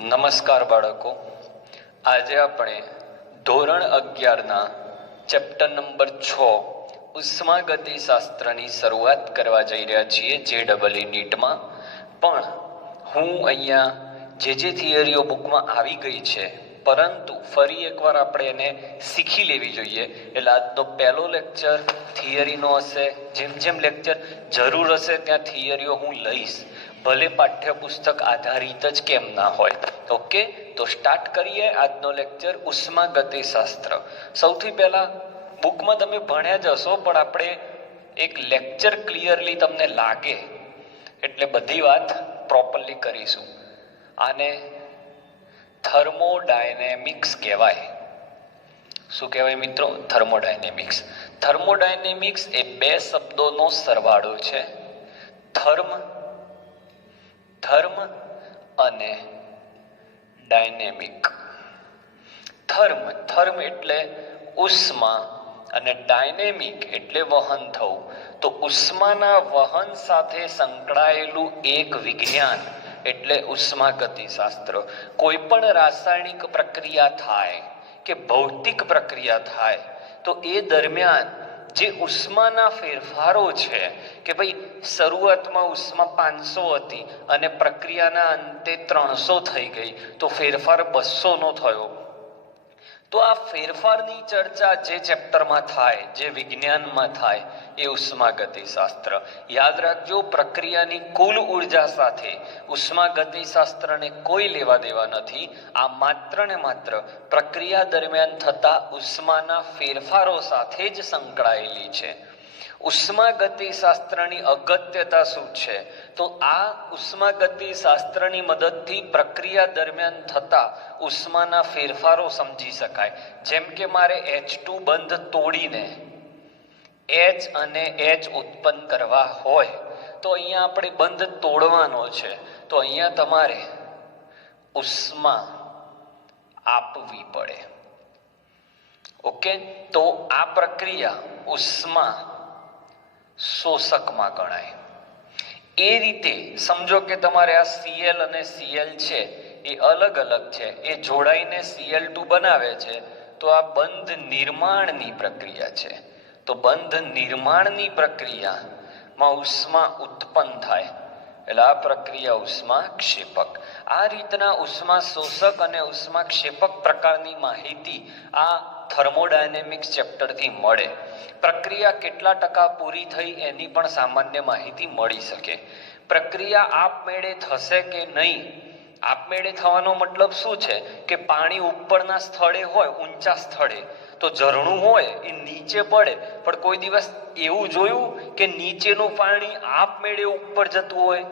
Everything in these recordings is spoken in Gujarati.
નમસ્કાર બાળકો, આજે આપણે ધોરણ 11ના ચેપ્ટર નંબર 6 ઉષ્માગતિશાસ્ત્રની શરૂઆત કરવા જઈ રહ્યા છીએ JEE નીટમાં. પણ હું અહીંયા જે થિયરીઓ બુકમાં આવી ગઈ છે, પરંતુ ફરી એકવાર આપણે એને શીખી લેવી જોઈએ. એટલે આજનો પહેલો લેક્ચર થિયરીનો હશે. જેમ જેમ લેક્ચર જરૂર હશે ત્યાં થિયરીઓ હું લઈશ, ભલે પાઠ્યપુસ્તક આધારિત જ કેમ ના હોય. ઓકે, તો સ્ટાર્ટ કરીએ આજનો લેક્ચર ઉષ્માગતિશાસ્ત્ર. સૌથી પહેલા બુકમાં તમે ભણ્યા જ હશો, પણ આપણે એક લેક્ચર ક્લિયરલી તમને લાગે એટલે બધી વાત પ્રોપરલી કરીશું. આને થર્મોડાયનેમિક્સ કહેવાય. શું કહેવાય મિત્રો? થર્મોડાયનેમિક્સ. થર્મોડાયનેમિક્સ એ બે શબ્દોનો સરવાળો છે. ધર્મ અને ડાયનેમિક. ધર્મ એટલે ઉષ્મા અને ડાયનેમિક એટલે વહન થવું. તો ઉષ્માના વહન સાથે સંકળાયેલું એક વિજ્ઞાન એટલે ઉષ્માગતિશાસ્ત્ર. કોઈ પણ રાસાયણિક પ્રક્રિયા થાય કે ભૌતિક પ્રક્રિયા થાય તો એ દરમિયાન જે ઉષ્માના ફેરફારો છે, કે ભાઈ શરૂઆતમાં ઉષ્મા 500 હતી અને પ્રક્રિયાના અંતે 300 થઈ ગઈ, તો ફેરફાર 200 નો થયો. તો આ ફેરફારની ચર્ચા જે ચેપ્ટરમાં થાય, જે વિજ્ઞાનમાં થાય, એ ઉષ્માગતિશાસ્ત્ર. યાદ રાખજો, પ્રક્રિયાની કુલ ઉર્જા સાથે ઉષ્માગતિશાસ્ત્રને કોઈ લેવા દેવા નથી. આ માત્ર ને માત્ર પ્રક્રિયા દરમિયાન થતા ઉષ્માના ફેરફારો સાથે જ સંકળાયેલી છે. ઉષ્માગતિશાસ્ત્રની અગત્યતા શું છે? તો આ ઉષ્માગતિશાસ્ત્રની મદદથી પ્રક્રિયા દરમિયાન થતા ઉષ્માના ફેરફારો સમજી શકાય. જેમ કે મારે H2 બંધ તોડીને H અને H ઉત્પન્ન કરવા હોય તો અહીંયા આપણે બંધ તોડવાનો છે, તો અહીંયા તમારે ઉષ્મા આપવી પડે. ઓકે, તો આ પ્રક્રિયા ઉષ્મા શોષકમાં ગણાય. એ રીતે સમજો કે તમારે આ Cl અને Cl છે એ અલગ અલગ છે, એ જોડાઈને Cl2 બનાવે છે, તો આ બંધ નિર્માણની પ્રક્રિયા છે. તો બંધ નિર્માણની પ્રક્રિયામાં ઉષ્મા ઉત્પન્ન થાય, એટલે આ પ્રક્રિયા ઉષ્માક્ષેપક. આ રીતના ઉષ્મા શોષક અને ઉષ્માક્ષેપક પ્રકારની માહિતી આ થર્મોડાયનેમિક્સ ચેપ્ટરથી મળે. પ્રક્રિયા કેટલા ટકા પૂરી થઈ એની પણ સામાન્ય માહિતી મળી શકે. પ્રક્રિયા આપમેળે થશે કે નહીં? આપમેળે થવાનો મતલબ શું છે? કે પાણી ઉપરના સ્થળે હોય, ઊંચા સ્થળે, તો ઝરણું હોય એ નીચે પડે, પણ કોઈ દિવસ એવું જોયું કે નીચેનું પાણી આપમેળે ઉપર જતું હોય?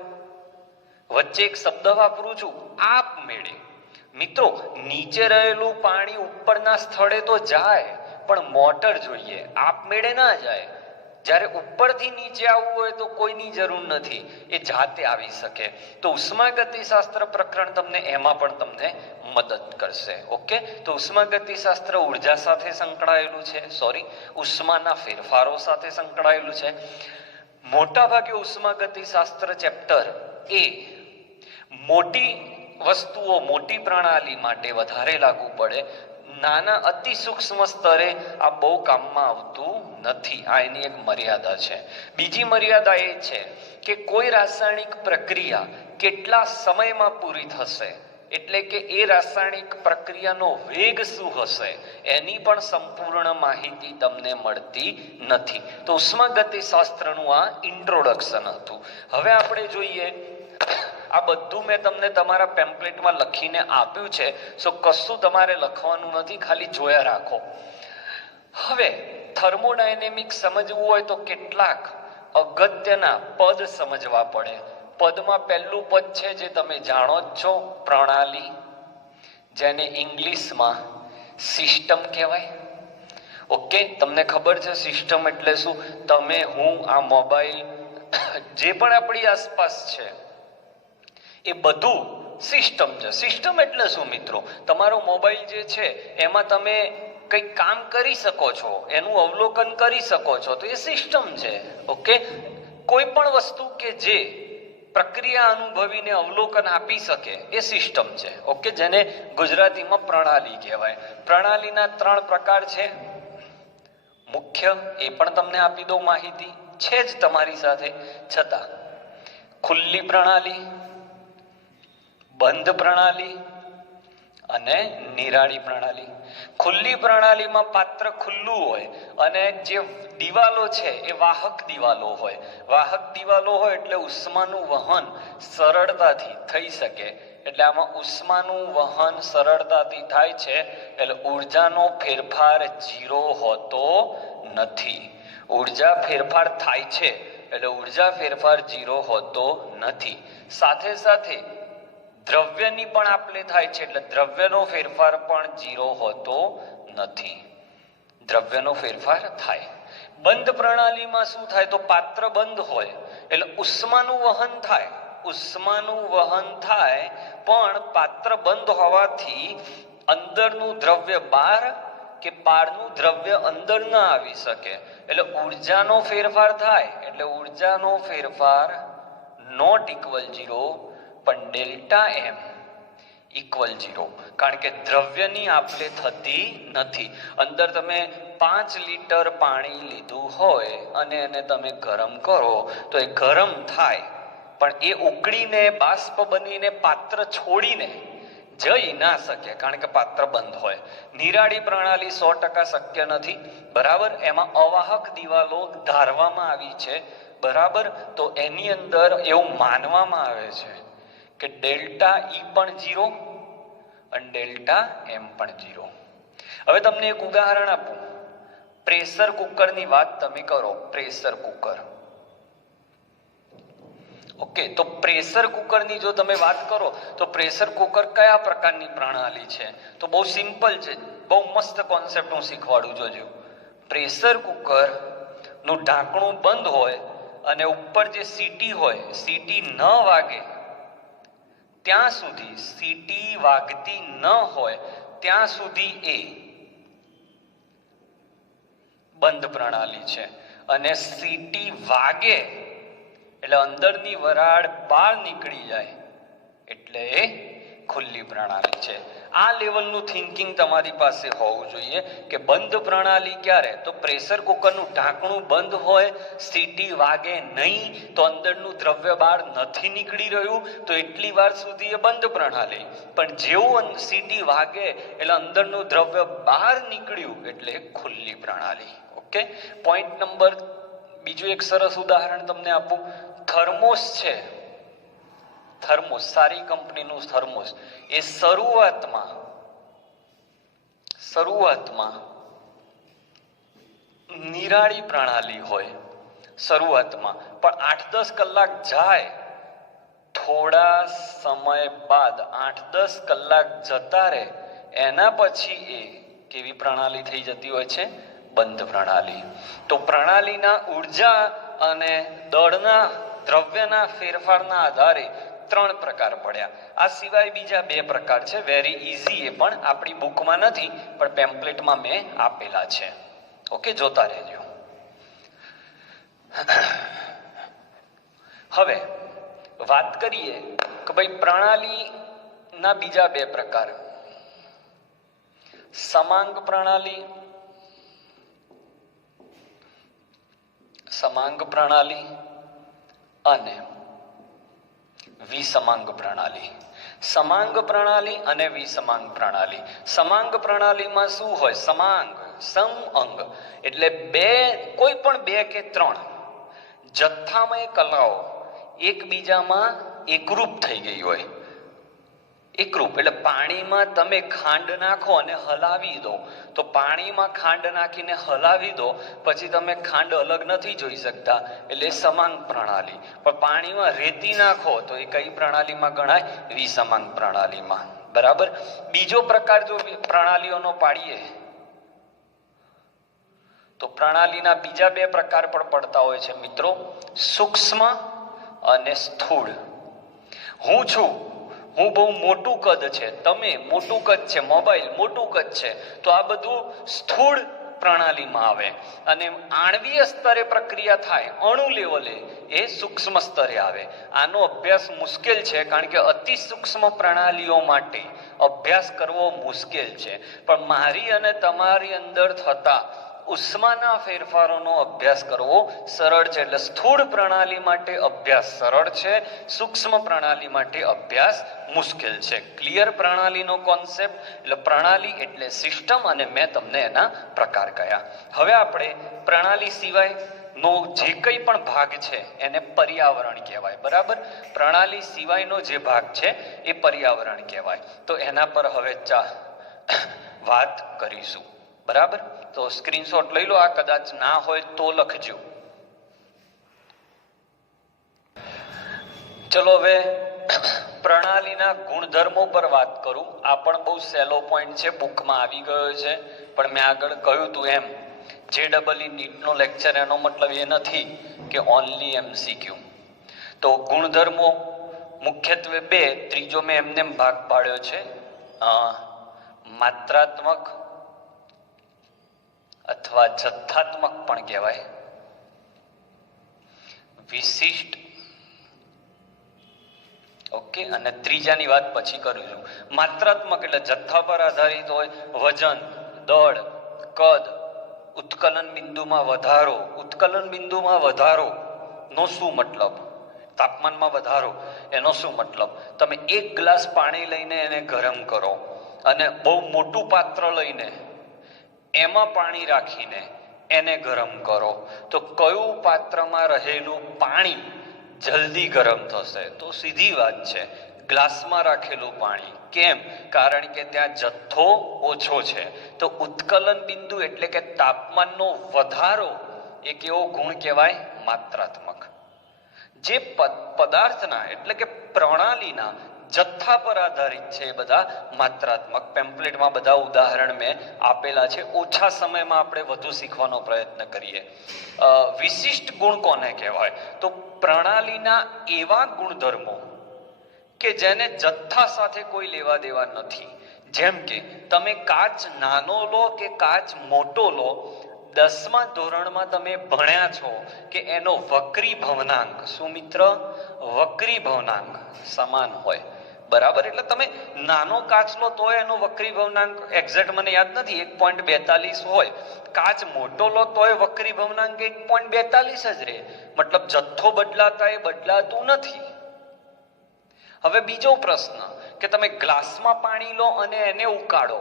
વચ્ચે એક શબ્દ વાપરું છું, આપમેળે. મિત્રો, નીચે રહેલું પાણી ઉપરના સ્થળે તો જાય, પણ મોટર જોઈએ, આપમેળે ના જાય. જ્યારે ઉપરથી નીચે આવવું હોય તો કોઈની જરૂર નથી, એ જાતે આવી શકે. તો ઉષ્માગતિશાસ્ત્ર પ્રકરણ તમને એમાં પણ તમને મદદ કરશે. ઓકે, તો ઉષ્માગતિશાસ્ત્ર ઉર્જા સાથે સંકળાયેલું છે, ઉષ્માના ફેરફારો સાથે સંકળાયેલું છે. મોટા ભાગે ઉષ્માગતિશાસ્ત્ર ચેપ્ટર એ મોટી વસ્તુઓ, મોટી પ્રણાલી માટે વધારે લાગુ પડે. નાના અતિ સૂક્ષ્મ સ્તરે આ બહુ કામમાં આવતું નથી. આ એની એક મર્યાદા છે. બીજી મર્યાદા એ છે કે કોઈ રાસાયણિક પ્રક્રિયા કેટલા સમયમાં પૂરી થશે, એટલે કે એ રાસાયણિક પ્રક્રિયાનો વેગ શું હશે, એની પણ સંપૂર્ણ માહિતી તમને મળતી નથી. તો ઉષ્માગતિશાસ્ત્રનું આ ઇન્ટ્રોડક્શન હતું. હવે આપણે જોઈએ, આ બધું મેં તમને તમારા પેમ્પલેટમાં લખીને આપ્યું છે, સો કશું તમારે લખવાનું નથી, ખાલી જોયા રાખો. હવે થર્મોડાયનેમિક્સ સમજવું હોય તો કેટલાક અગત્યના પદ સમજવા પડે. પદમાં પહેલું પદ છે જે તમે જાણો જ છો, પ્રણાલી, જેને ઇંગ્લિશમાં સિસ્ટમ કહેવાય. ઓકે, તમને ખબર છે સિસ્ટમ એટલે શું? તમે, હું, આ મોબાઈલ, જે પણ આપણી આસપાસ છે એ બધું સિસ્ટમ છે. સિસ્ટમ એટલે શું મિત્રો? તમારો મોબાઈલ જે છે એમાં તમે કંઈક કામ કરી શકો છો, એનું અવલોકન કરી શકો છો, તો એ સિસ્ટમ છે. ઓકે, કોઈ પણ વસ્તુ કે જે પ્રક્રિયા અનુભવીને અવલોકન આપી શકે એ સિસ્ટમ છે. ઓકે, જેને ગુજરાતીમાં પ્રણાલી કહેવાય. પ્રણાલીના 3 પ્રકાર છે. મુખ્ય એ પણ તમને આપી દઉં, માહિતી છે જ તમારી સાથે છતાં. ખુલ્લી પ્રણાલી, બંધ પ્રણાલી અને નિરાળી પ્રણાલી. ખુલ્લી પ્રણાલીમાં પાત્ર ખુલ્લું હોય અને જે દિવાલો છે એ વાહક દિવાલો હોય. વાહક દિવાલો હોય એટલે ઉષ્માનું વહન સરળતાથી થઈ શકે. એટલે આમાં ઉષ્માનું વહન સરળતાથી થાય છે એટલે ઉર્જાનો ફેરફાર 0 હોતો નથી. ઉર્જા ફેરફાર થાય છે એટલે ઉર્જા ફેરફાર 0 હોતો નથી. સાથે સાથે દ્રવ્યની પણ આપલે થાય છે એટલે દ્રવ્યનો ફેરફાર પણ 0 હોતો નથી. દ્રવ્યનો ફેરફાર થાય. બંધ પ્રણાલીમાં શું થાય તો પાત્ર બંધ હોય એટલે ઉષ્માનું વહન થાય. ઉષ્માનું વહન થાય પણ પાત્ર બંધ હોવાથી અંદરનું દ્રવ્ય બહાર કે બહારનું દ્રવ્ય અંદર ના આવી શકે એટલે ઉર્જાનો ફેરફાર થાય. એટલે ઉર્જાનો ફેરફાર નોટ ઇક્વલ 0 પણ ડેલ્ટા એમ ઇક્વલ 0, કારણ કે દ્રવ્યની આપલે થતી નથી. અંદર તમે 5 લિટર પાણી લીધું હોય અને એને તમે ગરમ કરો તો એ ગરમ થાય પણ એ ઉકળીને બાષ્પ બનીને પાત્ર છોડીને જઈ ના શકે કારણ કે પાત્ર બંધ હોય. નિરાળી પ્રણાલી 100% શક્ય નથી. બરાબર, એમાં અવાહક દિવાલો ધારવામાં આવી છે. બરાબર, તો એની અંદર એવું માનવામાં આવે છે કે ડેલ્ટા ઈ પણ 0 અને ડેલ્ટા એમ પણ 0. હવે તમને એક ઉદાહરણ આપું. પ્રેશર કુકરની વાત તમે કરો. પ્રેશર કુકર, ઓકે, તો પ્રેશર કુકરની જો તમે વાત કરો તો પ્રેશર કુકર કયા પ્રકારની પ્રણાલી છે? તો બહુ સિમ્પલ છે, બહુ મસ્ત કોન્સેપ્ટ હું શીખવાડું જોજો. પ્રેશર કુકર નું ઢાંકણું બંધ હોય અને ઉપર જે સીટી હોય, સીટી ન વાગે ત્યાં સુધી, સીટી વાગતી ન હોય ત્યાં સુધી એ બંધ પ્રણાલી છે. અને સીટી વાગે એટલે અંદરની વરાળ બહાર નીકળી જાય એટલે એ ખુલ્લી પ્રણાલી છે. આ લેવલનું થિંકિંગ તમારી પાસે હોવું જોઈએ કે બંધ પ્રણાલી ક્યારે? તો પ્રેશર કુકરનું ઢાંકણું બંધ હોય, સીટી વાગે નહીં તો અંદરનું દ્રવ્ય બહાર નથી નીકળી રહ્યું તો એટલી વાર સુધી એ બંધ પ્રણાલી. પણ જેવું સીટી વાગે એટલે અંદરનું દ્રવ્ય બહાર નીકળ્યું એટલે ખુલ્લી પ્રણાલી. ઓકે, પોઈન્ટ નંબર બીજું એક સરસ ઉદાહરણ તમને આપું. થર્મોસ છે, થર્મોસ, સારી કંપનીનું થર્મોસ, એ શરૂઆતમાં નિરાળી પ્રણાલી હોય શરૂઆતમાં, પણ 8-10 કલાક જાય, થોડા સમય બાદ 8-10 કલાક જતા રહે એના પછી એ કેવી પ્રણાલી થઈ જતી હોય છે? બંધ પ્રણાલી. તો પ્રણાલીના ઉર્જા અને દળના દ્રવ્યના ફેરફારના આધારે 3 પ્રકાર પડ્યા. આ સિવાય બીજા 2 પ્રકાર છે, વેરી ઇઝી, એ પણ આપણી બુકમાં નથી પણ પેમ્પલેટમાં મેં આપેલા છે. ઓકે, જોતા રહેજો. હવે વાત કરીએ કે ભાઈ પ્રણાલીના બીજા 2 પ્રકાર, સમાંગ પ્રણાલી, સમાંગ પ્રણાલી અને વિસમાંગ પ્રણાલી. સમાંગ પ્રણાલી અને વિસમાંગ પ્રણાલી. સમાંગ પ્રણાલીમાં શું હોય? સમાંગ, સમ અંગ એટલે કોઈ પણ 2 કે 3 જથ્થામય કલાઓ એકબીજામાં એકરૂપ થઈ ગઈ હોય. એકરૂપ એટલે પાણીમાં તમે ખાંડ નાખો અને હલાવી દો તો પાણીમાં ખાંડ નાખીને હલાવી દો પછી તમે ખાંડ અલગ નથી જોઈ શકતા એટલે સમાંગ પ્રણાલી. પણ પાણીમાં રેતી નાખો તો એ કઈ પ્રણાલીમાં ગણાય? વિસમાંગ પ્રણાલીમાં. બરાબર. બીજો પ્રકાર જો પ્રણાલીઓનો પાડીએ તો પ્રણાલીના બીજા 2 પ્રકાર પણ પડતા હોય છે મિત્રો, સૂક્ષ્મ અને સ્થૂળ. હું છું, હું બહુ મોટું કદ છે, તમે મોટું કદ છે, મોબાઈલ મોટું કદ છે, તો આ બધું સ્થૂળ પ્રણાલીમાં આવે, અને આણ્વીય સ્તરે પ્રક્રિયા થાય, અણુ લેવલે, એ સૂક્ષ્મ સ્તરે આવે. આનો અભ્યાસ મુશ્કેલ છે, કારણ કે અતિ સૂક્ષ્મ પ્રણાલીઓ માટે અભ્યાસ કરવો મુશ્કેલ છે. પણ મારી અને તમારી અંદર થતા ઉષ્માના ફેરફારોનો અભ્યાસ કરવો સરળ છે. એટલે સ્થૂળ પ્રણાલી માટે અભ્યાસ સરળ છે, સૂક્ષ્મ પ્રણાલી માટે અભ્યાસ મુશ્કેલ છે. ક્લિયર પ્રણાલીનો કોન્સેપ્ટ? એટલે પ્રણાલી એટલે સિસ્ટમ, અને મેં તમને એના પ્રકાર કયા. હવે આપણે પ્રણાલી સિવાય નો જે કંઈ પણ ભાગ છે એને પર્યાવરણ કહેવાય. બરાબર? પ્રણાલી સિવાયનો જે ભાગ છે એ પર્યાવરણ કહેવાય. તો એના પર હવે વાત કરીશું. બરાબર? તો સ્ક્રીનશોટ લઈ લો. આ કદાચ ના હોય તો લખજો. ચલો હવે પ્રણાલીના ગુણધર્મો પર વાત કરું. આ પણ બહુ સહેલો પોઈન્ટ છે, બુકમાં આવી ગયો છે, પણ મેં આગળ કહ્યું હતું એમ JEE નીટનો લેક્ચર, એનો મતલબ એ નથી કે ઓનલી MCQ. તો ગુણધર્મો મુખ્યત્વે બે, ત્રીજો મેં એમને ભાગ પાડ્યો છે, માત્રાત્મક અથવા જથ્થાત્મક પણ કહેવાય, વિશિષ્ટ, ઓકે, અને ત્રીજાની વાત પછી કરું છું. માત્રાત્મક એટલે જથ્થા પર આધારિત હોય, વજન, દળ, કદ, ઉત્કલન બિંદુમાં વધારો. ઉત્કલન બિંદુમાં વધારો નો શું મતલબ? તાપમાનમાં વધારો એનો શું મતલબ? તમે એક ગ્લાસ પાણી લઈને એને ગરમ કરો, અને બહુ મોટું પાત્ર લઈને એમાં પાણી રાખીને એને ગરમ કરો, તો કયું પાત્રમાં રહેલું પાણી જલ્દી ગરમ થશે? તો સીધી વાત છે, ગ્લાસમાં રાખેલું પાણી. કેમ? કારણ કે ત્યાં જથ્થો ઓછો છે. તો ઉત્કલન બિંદુ એટલે કે તાપમાનનો વધારો એ કેવો ગુણ કહેવાય? માત્રાત્મક. જે પદાર્થના એટલે કે પ્રણાલીના જથ્થા પર આધારિત છે એ બધા માત્રાત્મક. પેમ્પલેટમાં બધા ઉદાહરણ મેં આપેલા છે. ઓછા સમયમાં આપણે વધુ શીખવાનો પ્રયત્ન કરીએ. વિશિષ્ટ ગુણ કોને કહેવાય? તો પ્રણાલીના એવા ગુણધર્મો કે જેને જથ્થા સાથે કોઈ લેવા દેવા નથી. જેમ કે તમે કાચ નાનો લો કે કાચ મોટો લો, 10મા ધોરણમાં તમે ભણ્યા છો કે એનો વક્રી ભવનાંક, શું મિત્ર? વક્રી ભવનાંક સમાન હોય. બરાબર? એટલે તમે નાનો કાચ લો તો એનો વક્રી ભવનાંક એક્ઝેક્ટ મને યાદ નથી, 1.42 હોય. કાચ મોટો લો તોય વક્રી ભવનાંક 1.42 જ રહે. મતલબ જથ્થો બદલાતા એ બદલાતું નથી. હવે બીજો પ્રશ્ન કે તમે ગ્લાસમાં પાણી લો અને એને ઉકાળો,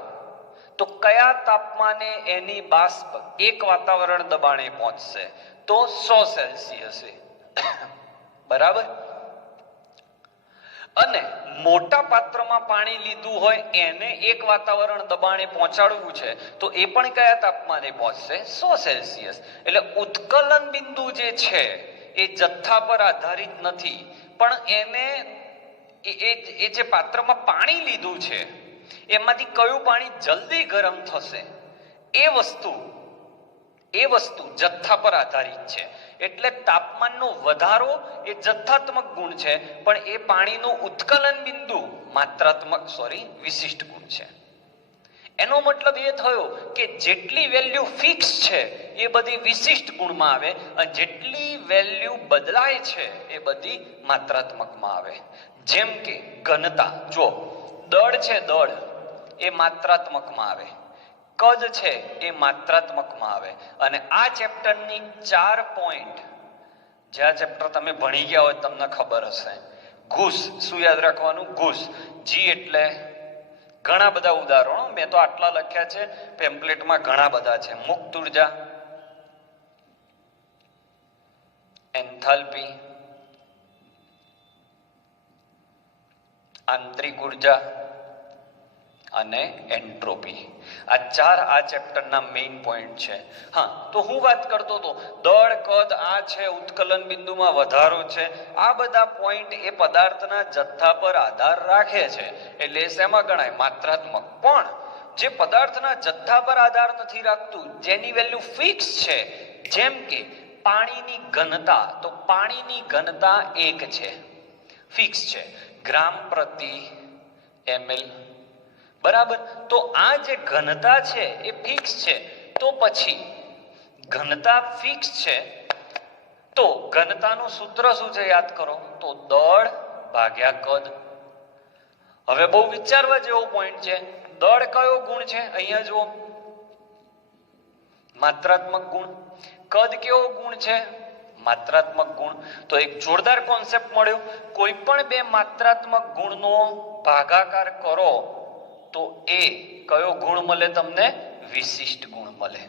તો કયા તાપમાને એની બાષ્પ એક વાતાવરણ દબાણે પહોંચશે? તો 100 સેલ્સિયસે. બરાબર? અને મોટા પાત્રમાં પાણી લીધું હોય એને એક વાતાવરણ દબાણે પહોંચાડવું છે, તો એ પણ કયા તાપમાને પહોંચશે? 100 સેલ્સિયસ. એટલે ઉત્કલન બિંદુ જે છે એ જથ્થા પર આધારિત નથી, પણ એને એ જે પાત્રમાં પાણી લીધું છે એમાંથી કયું પાણી જલ્દી ગરમ થશે એ વસ્તુ જથ્થા પર આધારિત છે. એટલે તાપમાનનો વધારો એ જથ્થાત્મક ગુણ છે, પણ એ પાણીનું ઉત્કલન બિંદુ વિશિષ્ટ ગુણ છે. એનો મતલબ એ થયો કે જેટલી વેલ્યુ ફિક્સ છે એ બધી વિશિષ્ટ ગુણમાં આવે, અને જેટલી વેલ્યુ બદલાય છે એ બધી માત્રાત્મકમાં આવે. જેમ કે ઘનતા, જો દળ છે, દળ એ માત્રાત્મકમાં આવે, કદ છે એ માત્રાત્મકમાં આવે. અને આ ચેપ્ટરની 4 પોઈન્ટ, જે આ ચેપ્ટર તમે ભણી ગયા હોય તમને ખબર હશે. ઘૂસ, શું યાદ રાખવાનું? ઘૂસ. જી એટલે ઘણા બધા ઉદાહરણો, મેં તો આટલા લખ્યા છે, પેમ્પલેટમાં ઘણા બધા છે. મુક્ત ઉર્જા, એન્થાલ્પી, આંતરિક ઉર્જા અને એન્ટ્રોપી. આ 4 આ ચેપ્ટરના મેઇન પોઈન્ટ છે. હા, તો હું વાત કરતો હતો દળ, કદ, આ છે, ઉત્કલન બિંદુમાં વધારો છે, આ બધા પોઈન્ટ એ પદાર્થના જથ્થા પર આધાર રાખે છે. એટલે શેમાં ગણાય? માત્રાત્મક. પણ જે પદાર્થના જથ્થા પર આધાર નથી રાખતું, જેની વેલ્યુ ફિક્સ છે, જેમ કે પાણીની ઘનતા, તો પાણીની ઘનતા 1 છે, ફિક્સ છે, ગ્રામ પ્રતિ ml. બરાબર? તો આ જે ઘનતા છે એ ફિક્સ છે, તો પછી ઘનતા ફિક્સ છે, તો ઘનતાનું સૂત્ર શું છે યાદ કરો, તો દળ ભાગ્યા કદ. હવે બહુ વિચારવા જેવો પોઈન્ટ છે. દળ કયો ગુણ છે? અહીંયા જુઓ, માત્રાત્મક ગુણ. કદ કેવો ગુણ છે? માત્રાત્મક ગુણ. તો એક જોરદાર કોન્સેપ્ટ મળ્યો. કોઈ પણ બે માત્રાત્મક ગુણનો ભાગાકાર કરો તો એ કયો ગુણ મળે તમને? વિશિષ્ટ ગુણ મળે.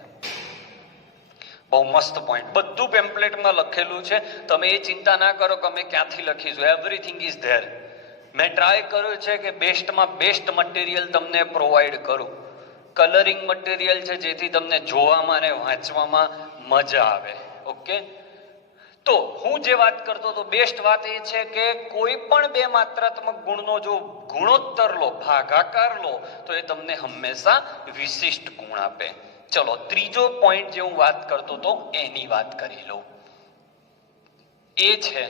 બહુ મસ્ત પોઈન્ટ. બધું પેમ્પલેટમાં લખેલું છે, તમે એ ચિંતા ના કરો કે અમે ક્યાંથી લખીશું. Everything is there. મેં ટ્રાય કર્યું છે કે બેસ્ટમાં બેસ્ટ મટીરિયલ તમને પ્રોવાઈડ કરું. કલરિંગ મટીરિયલ છે જેથી તમને જોવામાં અને વાંચવામાં મજા આવે. ઓકે, તો હું જે વાત કરતો તો બેસ્ટ વાત એ છે કે કોઈ પણ બે માત્રાત્મક ગુણનો જો ગુણોત્તર લો, ભાગાકાર લો, તો એ તમને હંમેશા વિશિષ્ટ ગુણ આપે. ચલો, ત્રીજો પોઈન્ટ જે હું વાત કરતો તો એની વાત કરી લો. એ છે,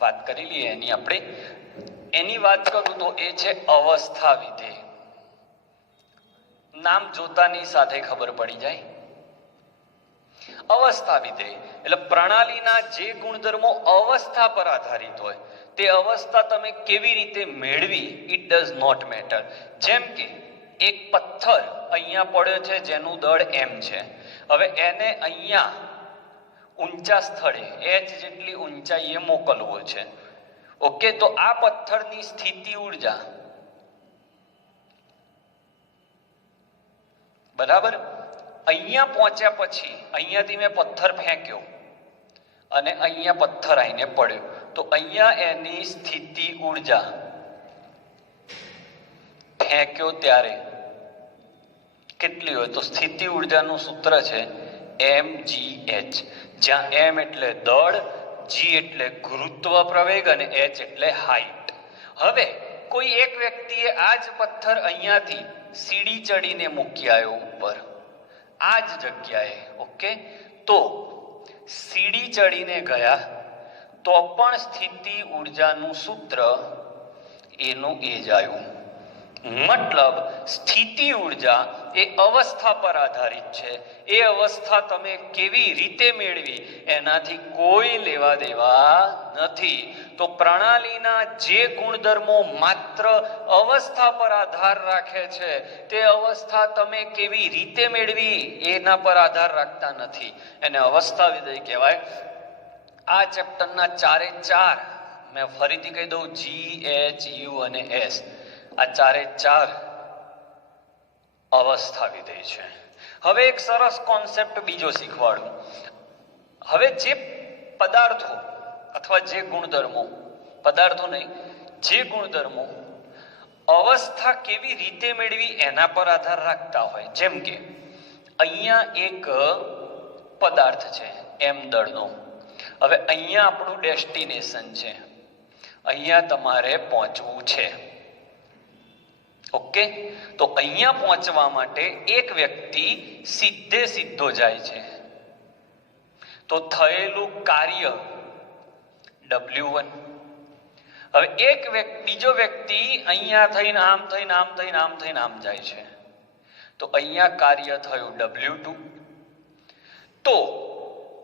વાત કરી લઈએ એની આપણે. એની વાત કરું તો એ છે અવસ્થા વિધેય. નામ જોતાની સાથે ખબર પડી જાય. અવસ્થા વિધેય એટલે પ્રણાલીના જે ગુણધર્મો અવસ્થા પર આધારિત હોય તે અવસ્થા તમે કેવી રીતે મેળવી, ઇટ ડઝ નોટ મેટર. જેમ કે એક પથ્થર અહીંયા પડ્યો છે જેનું દળ m છે. હવે એને અહીંયા ઊંચા સ્થળે h જેટલી ઊંચાઈએ મોકલવો છે. ઓકે, તો આ પથ્થરની સ્થિતિ ઉર્જા, બરાબર, અહીંયા પહોંચ્યા પછી અહીંયાથી મેં પથ્થર ફેંક્યો અને અહીંયા પથ્થર આવીને પડ્યો, તો અહીંયા એની સ્થિતિ ઉર્જા ફેંક્યો ત્યારે કેટલી હોય? તો સ્થિતિ ઉર્જાનું સૂત્ર છે mgh, જ્યાં m એટલે દળ, g એટલે ગુરુત્વ પ્રવેગ અને h એટલે હાઈટ. હવે કોઈ એક વ્યક્તિએ આ જ પથ્થર અહીંયાથી સીડી ચડીને મૂકી આવ્યો ઉપર આ જ જગ્યાએ. ઓકે, તો સીડી ચડીને ગયા તો પણ સ્થિતિ ઉર્જાનું સૂત્ર એનું એ જ આવ્યું. મતલબ સ્થિતિ ઉર્જા એ અવસ્થા પર આધારિત છે. એ અવસ્થા તમે કેવી રીતે મેળવી એનાથી કોઈ લેવા દેવા નથી. તો પ્રણાલીના જે ગુણધર્મો માત્ર અવસ્થા પર આધાર રાખે છે તે અવસ્થા તમે કેવી રીતે મેળવી એના પર આધાર રાખતા નથી. એને અવસ્થા વિધેય કહેવાય. આ ચેપ્ટરના 4 મેં ફરીથી કહી દઉં, જી, એચ, યુ અને એસ, આ 4 અવસ્થા વિધેય છે. હવે એક સરસ કોન્સેપ્ટ બીજો શીખવાડું. હવે જે પદાર્થો અથવા જે ગુણધર્મો, પદાર્થો નહીં, જે ગુણધર્મો અવસ્થા કેવી રીતે મેળવી એના પર આધાર રાખતા હોય, જેમ કે અહીંયા એક પદાર્થ છે m દળનો. હવે અહીંયા આપણું ડેસ્ટિનેશન છે, અહીંયા તમારે પહોંચવું છે. ઓકે, તો અહીંયા પહોંચવા માટે એક વ્યક્તિ સીધો જાય છે, તો થયેલું કાર્ય W1. હવે એક બીજો વ્યક્તિ અહીંયા થઈને આમ થઈને આમ થઈને આમ થઈને આમ જાય છે, તો અહીંયા કાર્ય થયું W2. તો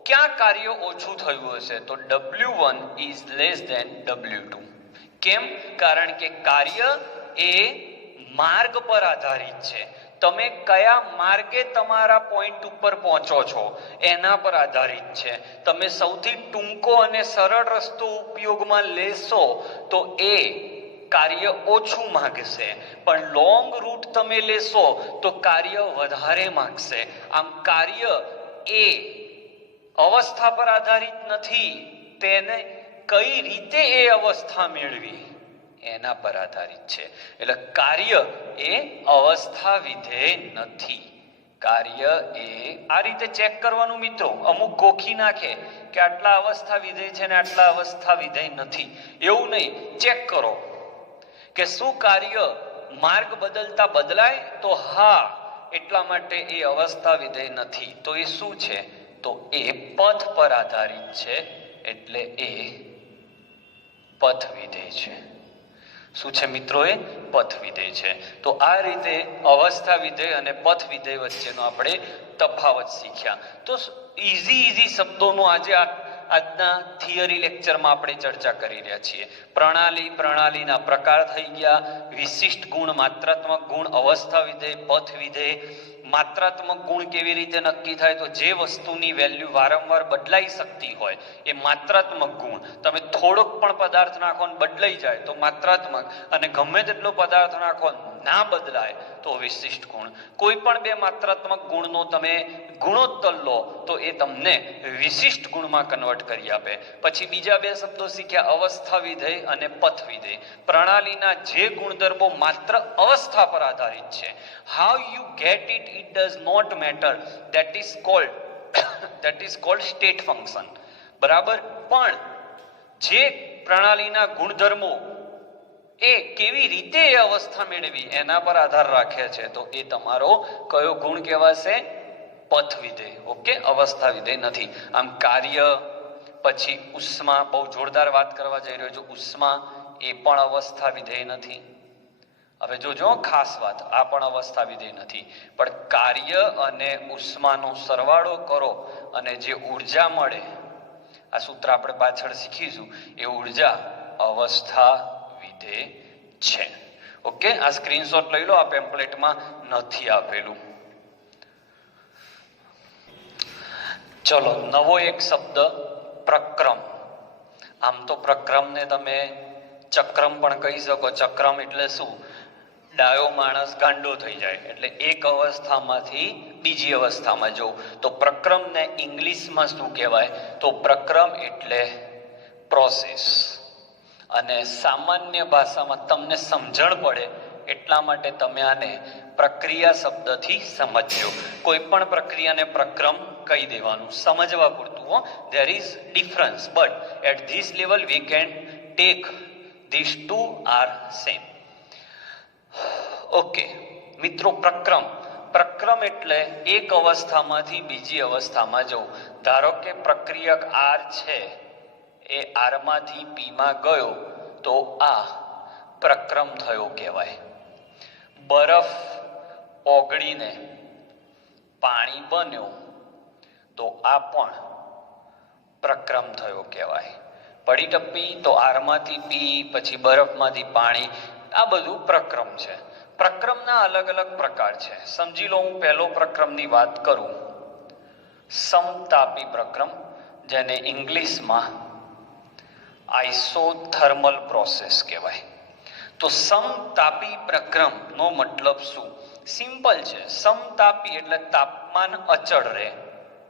ક્યાં કાર્ય ઓછું થયું હશે? તો W1 is less than W2. કેમ? કારણ કે કાર્ય એ માર્ગ પર આધારિત છે. તમે કયા માર્ગે તમારા પોઈન્ટ ઉપર પહોંચો છો એના પર આધારિત છે. તમે સૌથી ટૂંકો અને સરળ રસ્તો ઉપયોગમાં લેશો તો એ કાર્ય ઓછું માંગશે, પણ લોંગ રૂટ તમે લેશો તો કાર્ય વધારે માંગશે. આમ કાર્ય એ અવસ્થા પર આધારિત નથી, તેને કઈ રીતે એ અવસ્થા મેળવી એના પર આધારિત છે. એટલે કાર્ય એ અવસ્થા વિધેય નથી. કાર્ય એ આ રીતે ચેક કરવાનું મિત્રો. અમુક ગોખી નાખે કે આટલા અવસ્થા વિધેય છે ને આટલા અવસ્થા વિધેય નથી, એવું નહીં. ચેક કરો કે શું કાર્ય માર્ગ બદલતા બદલાય? તો હા, એટલા માટે એ અવસ્થા વિધેય નથી. તો એ શું છે? તો એ પથ પર આધારિત છે, એટલે એ પથ વિધેય છે. શું છે મિત્રો? એ પથ વિધેય છે. તો આ રીતે અવસ્થા વિધેય અને પથ વિધેય વચ્ચેનો આપણે તફાવત શીખ્યા. તો ઇઝી શબ્દોનો આજે આજના થિયરી લેક્ચરમાં આપણે ચર્ચા કરી રહ્યા છીએ. પ્રણાલીના પ્રકાર થઈ ગયા, વિશિષ્ટ ગુણ, માત્રાત્મક ગુણ, અવસ્થા વિધેય, પથ વિધેય. માત્રાત્મક ગુણ કેવી રીતે નક્કી થાય? તો જે વસ્તુની વેલ્યુ વારંવાર બદલાઈ શકતી હોય એ માત્રાત્મક ગુણ. તમે થોડોક પણ પદાર્થ નાખો ને બદલાઈ જાય તો માત્રાત્મક, અને ગમે તેટલો પદાર્થ નાખો ના બદલાય તો વિશિષ્ટ ગુણ. કોઈ પણ બે માત્રાત્મક ગુણનો તમે ગુણોત્તર લો તો એ તમને વિશિષ્ટ ગુણમાં કન્વર્ટ કરી આપે. પછી બીજા બે શબ્દો શીખ્યા, અવસ્થા વિધેય અને પથ વિધેય. પ્રણાલીના જે ગુણધર્મો માત્ર અવસ્થા પર આધારિત છે, how you get it does not matter, that is called state function. બરાબર. પણ જે પ્રણાલીના ગુણધર્મો એ કેવી રીતે એ અવસ્થા મેળવી એના પર આધાર રાખે છે, તો એ તમારો કયો ગુણ કહેવાશે? પથ વિધેય. ઓકે, અવસ્થા વિધેય નથી. આમ કાર્ય, પછી ઉષ્મા, બહુ જોરદાર વાત કરવા જઈ રહ્યો છું, ઉષ્મા એ પણ અવસ્થા વિધેય નથી. હવે જોજો ખાસ વાત, આ પણ અવસ્થા વિધેય નથી. પણ કાર્ય અને ઉષ્માનો સરવાળો કરો અને જે ઉર્જા મળે, આ સૂત્ર આપણે પાછળ શીખીશું, એ ઉર્જા અવસ્થા વિધેય છે. ઓકે, આ સ્ક્રીનશોટ લઈ લો, આ પેમ્પલેટમાં નથી આપેલું. ચલો, નવો એક શબ્દ, પ્રક્રમ. આમ તો પ્રક્રમને તમે ચક્રમ પણ કહી શકો. ચક્રમ એટલે શું? ડાયો માણસ ગાંડો થઈ જાય, એટલે એક અવસ્થામાંથી બીજી અવસ્થામાં જવું. તો પ્રક્રમને ઇંગ્લિશમાં શું કહેવાય? તો પ્રક્રમ એટલે પ્રોસેસ. અને સામાન્ય ભાષામાં તમને સમજણ પડે એટલા માટે તમે આને પ્રક્રિયા શબ્દથી સમજજો. કોઈ પણ પ્રક્રિયાને પ્રક્રમ કહી દેવાનું, સમજવા પૂરતું. There is difference, but at this level we can take this two are same. Okay મિત્રો, પ્રક્રમ એટલે એક અવસ્થામાંથી બીજી અવસ્થામાં જવું. ધારો કે પ્રક્રિયક આર છે, એ આરમાંથી પીમાં ગયો તો આ પ્રક્રમ થયો કહેવાય. બરફ ઓગળીને પાણી બન્યો તો આ પણ પ્રક્રમ થયો કહેવાય. પડી ટપ્પી તો આરમાંથી પી, પછી બરફમાંથી પાણી, આ બધું પ્રક્રમ છે. પ્રક્રમના અલગ અલગ પ્રકાર છે. સમજી લો, હું પહેલો પ્રક્રમની વાત કરું, સમતાપી પ્રક્રમ, જેને ઇંગ્લિશમાં આઇસોથર્મલ પ્રોસેસ કહેવાય. તો સમતાપી પ્રક્રમનો મતલબ શું? સિમ્પલ છે. સમતાપી એટલે તાપમાન અચળ રહે,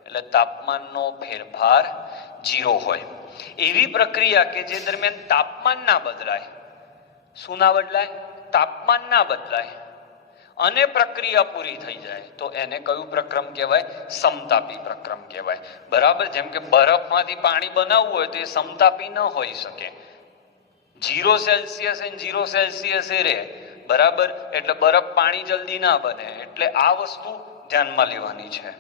એટલે તાપમાનનો ફેરફાર 0 હોય. એવી પ્રક્રિયા કે જે દરમિયાન તાપમાન ના બદલાય. શું ના બદલાય? તાપમાન ના બદલાય અને પ્રક્રિયા પૂરી થઈ જાય તો એને કયું પ્રક્રમ કહેવાય? સમતાપી પ્રક્રમ કહેવાય. બરાબર. જેમ કે બરફમાંથી પાણી બનાવવું હોય તો એ સમતાપી ન હોઈ શકે. 0 સેલ્સિયસ અને 0 સેલ્સિયસ એ રહે. બરાબર. એટલે બરફ પાણી જલ્દી ના બને. એટલે આ વસ્તુ ધ્યાનમાં લેવાની છે.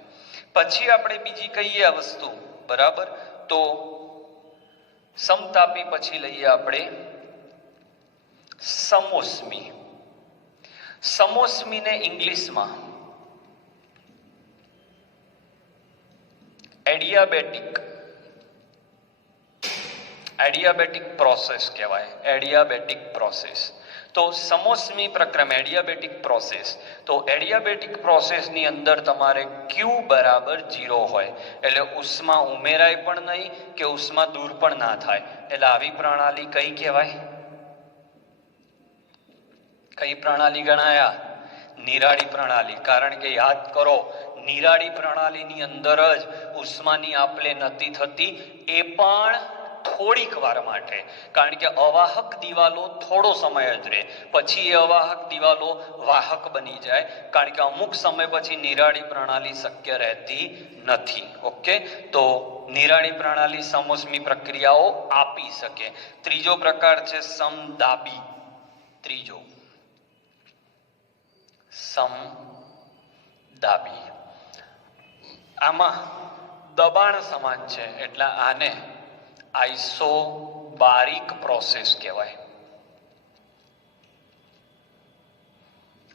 પછી આપણે બીજી કહીએ આ વસ્તુ. બરાબર. તો સમતાપી પછી લઈએ આપણે સમોષ્મી. સમોષ્મીને ઇંગ્લિશમાં એડિયાબેટિક પ્રોસેસ કહેવાય. Adiabatic process. તો સમોષ્મી પ્રક્રમ, એડિયાબેટિક પ્રોસેસ. તો એડિયાબેટિક પ્રોસેસની અંદર તમારે Q બરાબર 0 હોય, એટલે ઉષ્મા ઉમેરાય પણ નહીં કે ઉષ્મા દૂર પણ ના થાય. એટલે આવી પ્રણાલી કઈ કહેવાય? કઈ પ્રણાલી ગણાયા? નિરાળી પ્રણાલી. કારણ કે યાદ કરો, નિરાળી પ્રણાલીની અંદર જ ઉષ્માની આપલે નથી થતી, એ પણ થોડીક વાર માટે. કારણ કે અવાહક દિવાલો થોડો સમય જ રહે, પછી એ અવાહક દિવાલો વાહક બની જાય. કારણ કે અમુક સમય પછી નિરાળી પ્રણાલી શક્ય રહેતી નથી. ઓકે, તો નિરાળી પ્રણાલી સમોષ્મી પ્રક્રિયાઓ આપી શકે. ત્રીજો પ્રકાર છે સમદાબી. ત્રીજો સમદાબી. આમાં દબાણ સમાન છે, એટલે આને આઇસોબારિક પ્રોસેસ કહેવાય.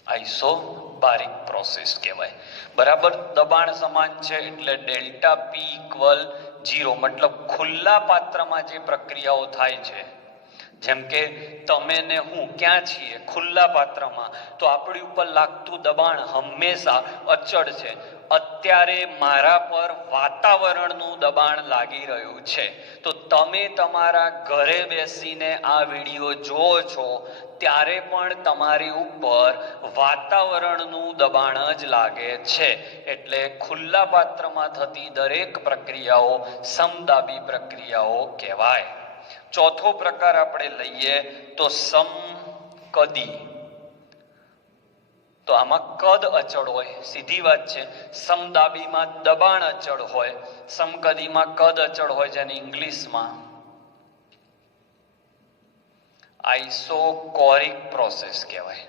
આઇસોબારિક પ્રોસેસ કહેવાય. બરાબર, દબાણ સમાન છે એટલે ડેલ્ટા પી ઇક્વલ 0, મતલબ ખુલ્લા પાત્રમાં જે પ્રક્રિયાઓ થાય છે, જેમ કે તમે ને હું ક્યાં છીએ? ખુલ્લા પાત્રમાં, તો આપણી ઉપર લાગતું દબાણ હંમેશા અચળ છે. અત્યારે મારા પર વાતાવરણનું દબાણ લાગી રહ્યું છે, તો તમે તમારા ઘરે બેસીને આ વિડીયો જુઓ છો ત્યારે પણ તમારી ઉપર વાતાવરણનું દબાણ જ લાગે છે. એટલે ખુલ્લા પાત્રમાં થતી દરેક પ્રક્રિયાઓ સમદાબી પ્રક્રિયાઓ કહેવાય. ચોથો પ્રકાર આપણે લઈએ તો સમકદી. તો આમાં કદ અચળ હોય, સીધી વાત છે. સમદાબીમાં દબાણ અચળ હોય, સમકદીમાં કદ અચળ હોય, જેને ઇંગ્લિશમાં આઇસોકોરિક પ્રોસેસ કહેવાય.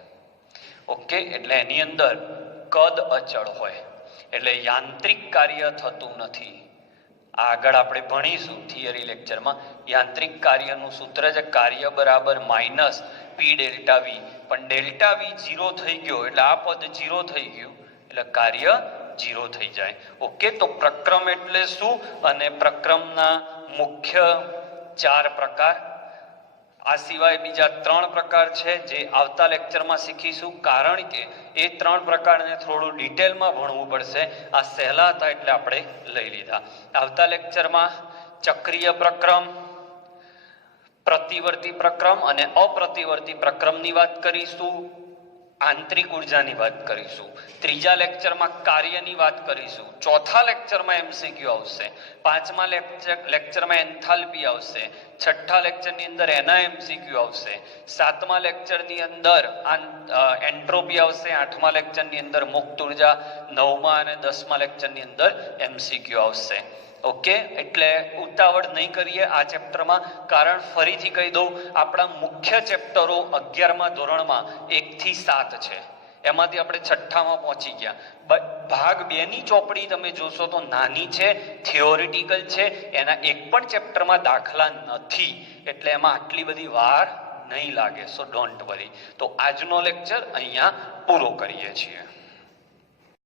ઓકે, એટલે એની અંદર કદ અચળ હોય એટલે યાંત્રિક કાર્ય થતું નથી. આગળ આપણે ભણીશું થિયરી લેક્ચરમાં. યાંત્રિક કાર્યનું સૂત્ર છે કાર્ય બરાબર માઇનસ પી ડેલ્ટા વી, પણ ડેલ્ટા વી 0 થઈ ગયો એટલે આ પદ 0 થઈ ગયું એટલે કાર્ય 0 થઈ જાય. ઓકે, તો પ્રક્રમ એટલે શું અને પ્રક્રમના મુખ્ય 4 પ્રકાર. આ સિવાય બીજા 3 પ્રકાર છે જે આવતા લેક્ચરમાં શીખીશું, કારણ કે એ 3 પ્રકારને થોડું ડિટેલમાં ભણવું પડશે. આ સહેલા હતા એટલે આપણે લઈ લીધા. આવતા લેક્ચરમાં ચક્રીય પ્રક્રમ, પ્રતિવર્તી પ્રક્રમ અને અપ્રતિવર્તી પ્રક્રમની વાત કરીશું, આંતરિક ઉર્જાની વાત કરીશું. ત્રીજા લેક્ચરમાં કાર્યની વાત કરીશું. ચોથા લેક્ચરમાં એમસીક્યુ આવશે. પાંચમા લેક્ચરમાં એન્થાલ્પી આવશે. છઠ્ઠા લેક્ચરની અંદર એના એમસીક્યુ આવશે. સાતમા લેક્ચરની અંદર એન્ટ્રોપી આવશે. આઠમા લેક્ચરની અંદર મુક્ત ઉર્જા. નવમા અને 10મા લેક્ચરની અંદર એમસીક્યુ આવશે. ઓકે, એટલે ઉતાવળ નહીં કરીએ આ ચેપ્ટરમાં, કારણ ફરીથી કહી દઉં, આપણા મુખ્ય ચેપ્ટરો 11મા ધોરણમાં 1 થી 7 છે. એમાંથી આપણે છઠ્ઠામાં પહોંચી ગયા. ભાગ 2 ની ચોપડી તમે જોશો તો નાની છે, થિયોરિટિકલ છે, એના એક પણ ચેપ્ટરમાં દાખલા નથી, એટલે એમાં આટલી બધી વાર નહીં લાગે. સો ડોન્ટ વરી. તો આજનો લેક્ચર અહીંયા પૂરો કરીએ છીએ.